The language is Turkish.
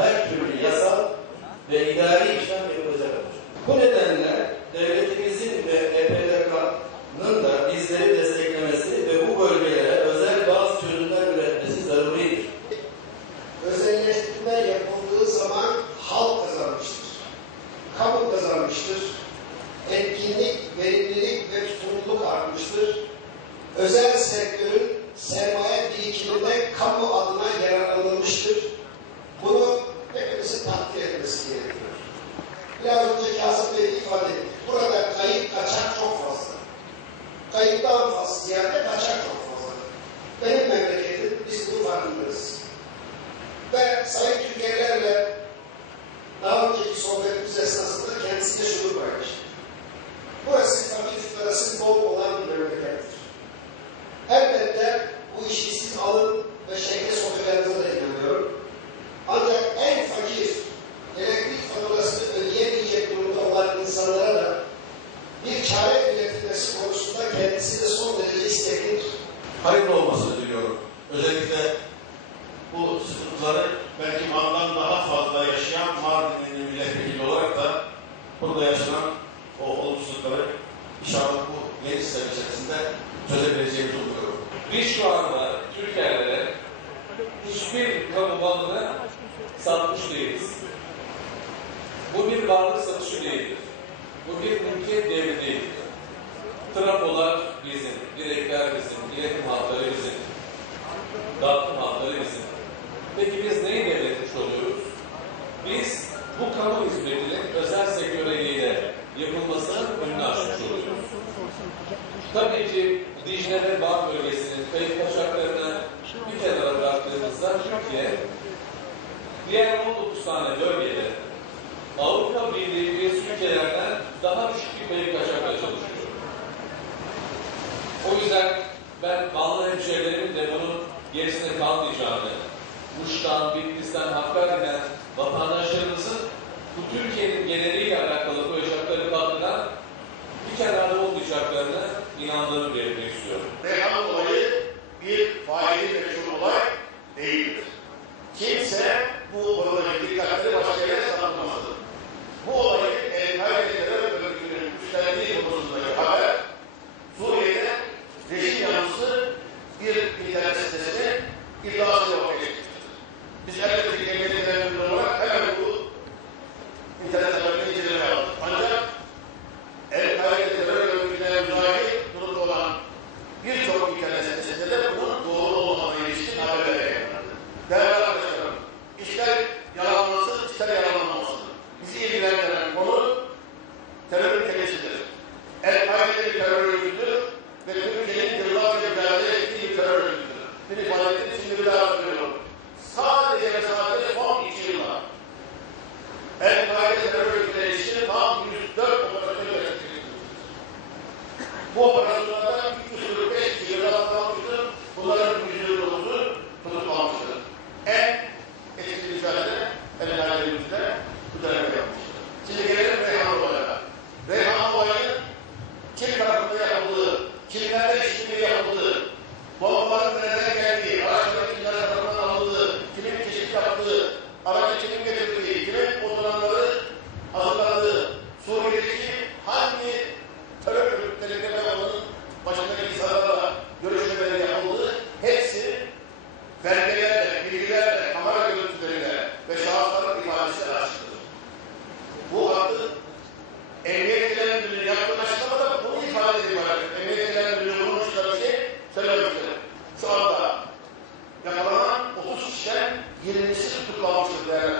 her türlü yasal ve idari işlem yapılacaktır. Bu nedenle devletimizin ve EPDK'nın da bizleri desteklemesi ve bu bölgelere özel bazı çözümler üretmesi zaruridir. Özelleştirme yapıldığı zaman halk kazanmıştır. Kamu kazanmıştır. Etkinlik, verimlilik ve tutumluluk artmıştır. Özel sektörün sermaye birikiminde kamu adına yararlanılmıştır. Bunu hepimizin takdir etmesi gerekiyor. Biraz önce Kasım Bey ifade etti. Burada kayıp, kaçak çok fazla. Kayıptan fazla ziyade kaçak çok fazla. Benim memleketim, biz bunu farkındayız. Ve Sayın Türkiye'lerle daha önceki sohbetimiz esnasında kendisine şunu paylaştı. Burası fakir fukarası bol olan bir memlekettir. Elbette bu işi siz alın ve şekle sokacağınıza da inanıyorum. Ancak en fakir, elektrik faturasını ödeyemeyecek durumda olan insanlara da bir çare üretilmesi konusunda kendisi de son derece isteklidir. Hayırlı olmasını diliyorum. Özellikle bu sıkıntıları belki Van'dan daha fazla yaşayan Mardin'in milletvekili olarak da burada yaşanan o olumsuzlukları inşallah bu yeni sistem içerisinde çözebileceğimizi umuyorum. Biz şu anda Türkiye'de hiçbir kamu malını satmış değiliz. Bu bir varlık satışı değildir. Bu bir mülkiyet devri değildir. Trafolar bizim, direkler bizim, iletim hatları bizim, dağıtım hatları bizim. Peki biz neyi devretmiş oluyoruz? Biz bu kamu hizmetinin özel sektöre yapılmasının önünü açmış oluyoruz. Tabii ki Dicle ve Van bölgesinin kayıp kaçaklarını bir kenara bıraktığımızda Türkiye, diğer 19 tane bölgede Avrupa Birliği üyesi ülkelerden daha düşük bir kayıp kaçakla çalışıyor. O yüzden ben Vanlı hemşehrilerimin de bunun gerisine kalmayacağını, Muş'tan, Bitlis'ten, Hakkari'den vatandaşlarımızın bu Türkiye'nin geneliyle alakalı bu yaşakları kaldıran bir kenarda olmayacaklarına inandığımı belirtmek istiyorum. Reyhan olayı bir faili meşhur olay değildir. Kimse bu konudaki dikkatleri başka yere sarılmamalıdır. Bu olayı El-Kaide terör örgütünün üstlendiği konusundaki haber Suriye'de rejim yanlısı bir internet sitesinin iddiasını ortaya çıkmıştır. Biz elbette kendilerine olarak hemen bu internet haberini incelemeye aldık. Ancak El-Kaide terör örgütüne müzahir durumda olan birçok internet sitesinde de bunun doğru olmadığına ilişkin haberler yayınlandı. Değerli arkadaşlarım, ister yalanlansın, ister yalanlanmasın. Bizi ilgilendiren konu terörün kendisidir. El-Kaide bir terör örgütü ve Türkiye'nin yıllarca mücadele ettiği bir terör örgütüdür. Bir ifade ettiğim için bir daha söylüyorum. Sadece ve sadece son 2 yılda El-Kaide terör örgütüne ilişkin tam 104 operasyon gerçekleştirilmiştir. Bu operasyonlarda 345 kişi rastlanmıştır. Bunların 109'u tutuklanmıştır. En etkili mücadele El-Kaide'mizde bu tarafa yapmıştır. Şimdi gelelim Reyhan olayına. Reyhan olayının kim tarafında yapıldığı, kimlerle işbirliği yapıldığı, bombaların nereden geldiği, araçların kimler tarafından alındığı, kimin keşif yaptığı, aracı kimin getirdiği, kimin oturanları hazırladığı, Suriye'deki hangi terör örgütleriyle ve onun başındaki insanlarla görüşmeleri yapıldığı hepsi belgelerle, bilgilerle, kamera görüntüleriyle ve şahısların ifadesiyle açıktır. Bu adı Emniyet Genel Müdürlüğü yaptığı açıklamada bunu ifade ediyor. Emniyet Genel Müdürlüğü bunun çıkarı şey söylemiştir. Şu anda yakalanan 30 kişiden 20'si tutuklanmıştır değerli